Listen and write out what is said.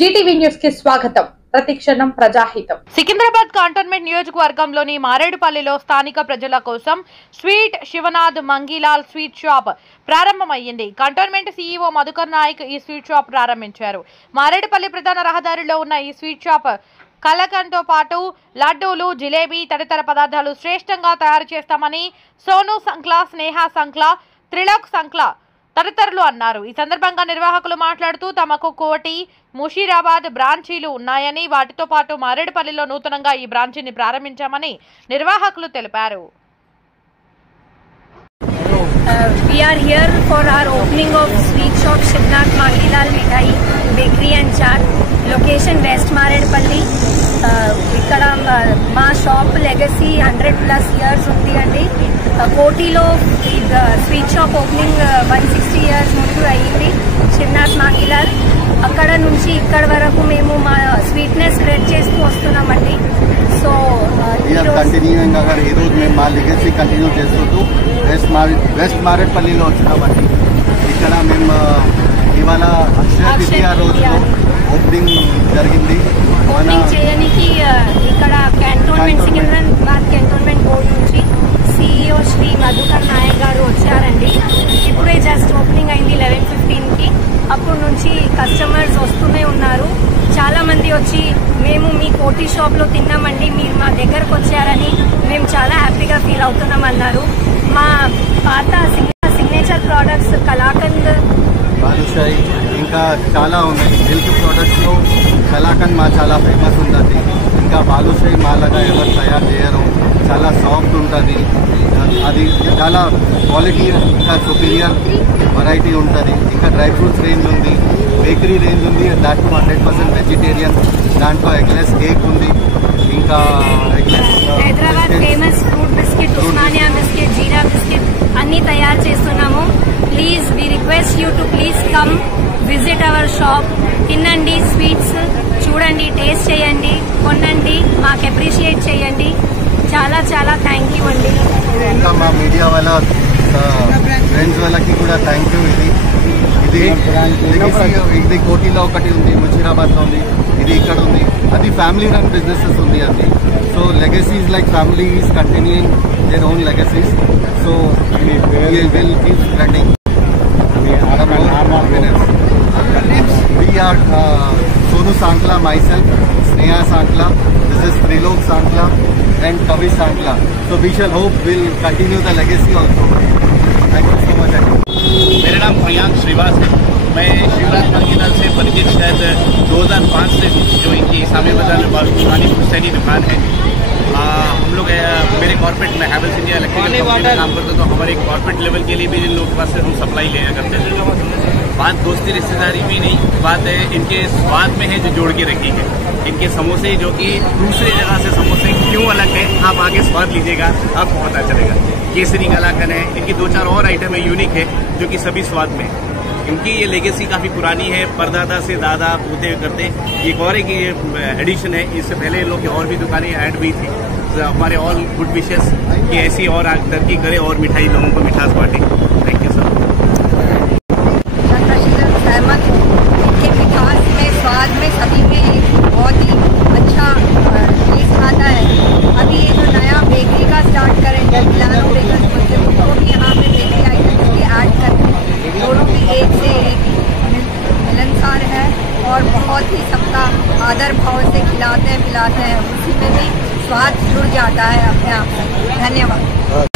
Zee TV news కి స్వాగతం. ప్రతిక్షణం ప్రజాహితం. సికింద్రాబాద్ కంటోన్మెంట్ నియోజకవర్గంలోని మారేడుపల్లిలో స్థానిక ప్రజల కోసం sweet Shivnath Mangilal sweet shop ప్రారంభమైంది. కంటోన్మెంట్ సీఈఓ మధుకర్ నాయక్ ఈ స్వీట్ షాప్ ప్రారంభించారు. మారేడుపల్లి ప్రధాన రహదారిలో ఉన్న ఈ స్వీట్ షాప్ కలకంతో పాటు లడ్డూలు, జిలేబీ తదితర పదార్థాలు శ్రేష్టంగా తయారు చేస్తామని సోను సంక్లా, స్నేహ సంక్లా, త్రిలోక్ సంక్లా తదితరులు అన్నారు. ఈ సందర్భంగా నిర్వాహకులు మాట్లాడుతూ తమకు కోటి, ముషీరాబాద్ బ్రాంచీలు ఉన్నాయని, వాటితో పాటు మారేడుపల్లిలో నూతనంగా ఈ బ్రాంచీని ప్రారంభించామని నిర్వాహకులు తెలిపారు. We are here for our opening of sweet shop Shivnath Mangilal Mithai Bakery and Chaat, location West Maredpalli. ఇక్కడ మా షాప్ లెగసీ 100+ ఇయర్స్ ఉంది అండి. కోటిలో స్వీట్ షాప్ ఓపెనింగ్ 160 ఇయర్స్ ముందు అయ్యింది శివనాథ్ మాంగిలాల్. అక్కడ నుంచి ఇక్కడ వరకు మేము మా స్వీట్నెస్ స్ప్రెడ్ చేస్తూ వస్తున్నామండి. సో కంటిన్యూయింగ్ అక్కడ ఈ రోజు మేము మా లెగసీ కంటిన్యూ చేస్తూ వెస్ట్ మారేడ్పల్లిలో వచ్చినామండి. ఇక్కడ మేము ఇవాళ అక్షయ తృతీయ రోజు ఓపెనింగ్ జరిగింది. ఓపెనింగ్ చేయడానికి ఇక్కడ కంటోన్మెంట్ సికింద్రాబాద్ కంటోన్మెంట్ బోర్డు నుంచి CEO శ్రీ మధుకర్ నాయక్ గారు వచ్చారండి. ఇప్పుడే జస్ట్ ఓపెనింగ్ అయింది 11:15కి. అప్పటి నుంచి కస్టమర్స్ వస్తూనే ఉన్నారు. చాలా మంది వచ్చి మేము మీ కోటి షాప్ లో తిన్నామండి, మీరు మా దగ్గరకు వచ్చారని మేము చాలా హ్యాపీగా ఫీల్ అవుతున్నాం అన్నారు. మా పాత సిగ్నేచర్ ప్రోడక్ట్స్ కలాకండ్, బాదుషాయి ఇంకా చాలా ఉన్నాయి. మిల్క్ ప్రోడక్ట్స్ లో కలాకండ్ మా చాలా ఫేమస్ ఉంటుంది. ఇంకా బాదుషాయి మాలాగా ఎవరు తయారు చేయరు, చాలా సాఫ్ట్ ఉంటుంది. అది చాలా క్వాలిటీ, ఇంకా సుపీరియర్ వెరైటీ ఉంటుంది. ఇంకా డ్రై ఫ్రూట్స్ రేంజ్ ఉంది, బేకరీ రేంజ్ ఉంది, దాంట్లో 100% వెజిటేరియన్. దాంట్లో ఎగ్లెస్ కేక్ ఉంది. ఇంకా Hyderabad famous fruit biscuit, Osmania biscuit, jeera biscuit అన్ని తయారు చేస్తున్నాము. Please we request you to please come visit our shop. తినండి, స్వీట్స్ చూడండి, టేస్ట్ చేయండి, కొనండి, మాకు అప్రిషియేట్ చేయండి. చాలా చాలా థ్యాంక్ యూ అండి. ఇంకా మా మీడియా వాళ్ళ ఫ్రెండ్స్ వాళ్ళకి కూడా థ్యాంక్ యూ. ఇది కోటిలో ఒకటి ఉంది, ముషీరాబాద్లో ఉంది, ఇది ఇక్కడ ఉంది. అది ఫ్యామిలీ రన్ బిజినెసెస్ ఉంది అది. So legacies like family is continuing their own legacies. So will keep spreading. We are Sonu Sankla, myself, Sneha Sankla, this is Trilok Sankla and Kavi Sankla. So we shall hope we'll continue the legacy also. Thank you so much. मेरा नाम प्रियांक श्रीवास है. मैं शिवनाथ मंगीलाल से परिचित शायद 2005 से, जो इनकी इस्लामी बाजार में बहुत पुरानी पुश्तैनी दुकान है. हम लोग मेरे कॉर्पोरेट में हैवेल्स इंडिया इलेक्ट्रिकल कंपनी में काम करते, तो हमारे कॉर्पोरेट लेवल के लिए भी इन लोगों के पास से हम सप्लाई लिया करते थे. बात दोस्ती रिश्तेदारी भी नहीं, बात है इनके स्वाद में है जो जोड़ के रखी है. इनके समोसे जो कि दूसरे जगह से समोसे क्यों अलग है, आप आगे स्वाद लीजिएगा आपको पता चलेगा. केसरी कलाकंद है, इनकी 2-4 और आइटम है यूनिक है जो कि सभी स्वाद में है. इनकी ये लेगेसी काफ़ी पुरानी है, परदादा से दादा पूते करते. एक और एक एडिशन है, इससे पहले इन लोग की और भी दुकानें ऐड भी थी. हमारे ऑल गुड विशेस कि ऐसी और तरक्की करे और मिठाई लोगों को मिठास बांटे. Thank you sir. इनके विकास में, स्वाद में, सभी में बहुत ही अच्छा टेस्ट आता है. अभी ये जो नया बेकरी का स्टार्ट करेंगे, मिलानो बेकर्स बोलते हैं, उनको भी यहाँ पे बेकरी आइटम के ऐड करते हैं. दोनों भी एक से एक मिलनसार है और बहुत ही सबका आदर भाव से खिलाते हैं, पिलाते हैं. उसी में भी स्वाद जुड़ जाता है अपने आप से. धन्यवाद.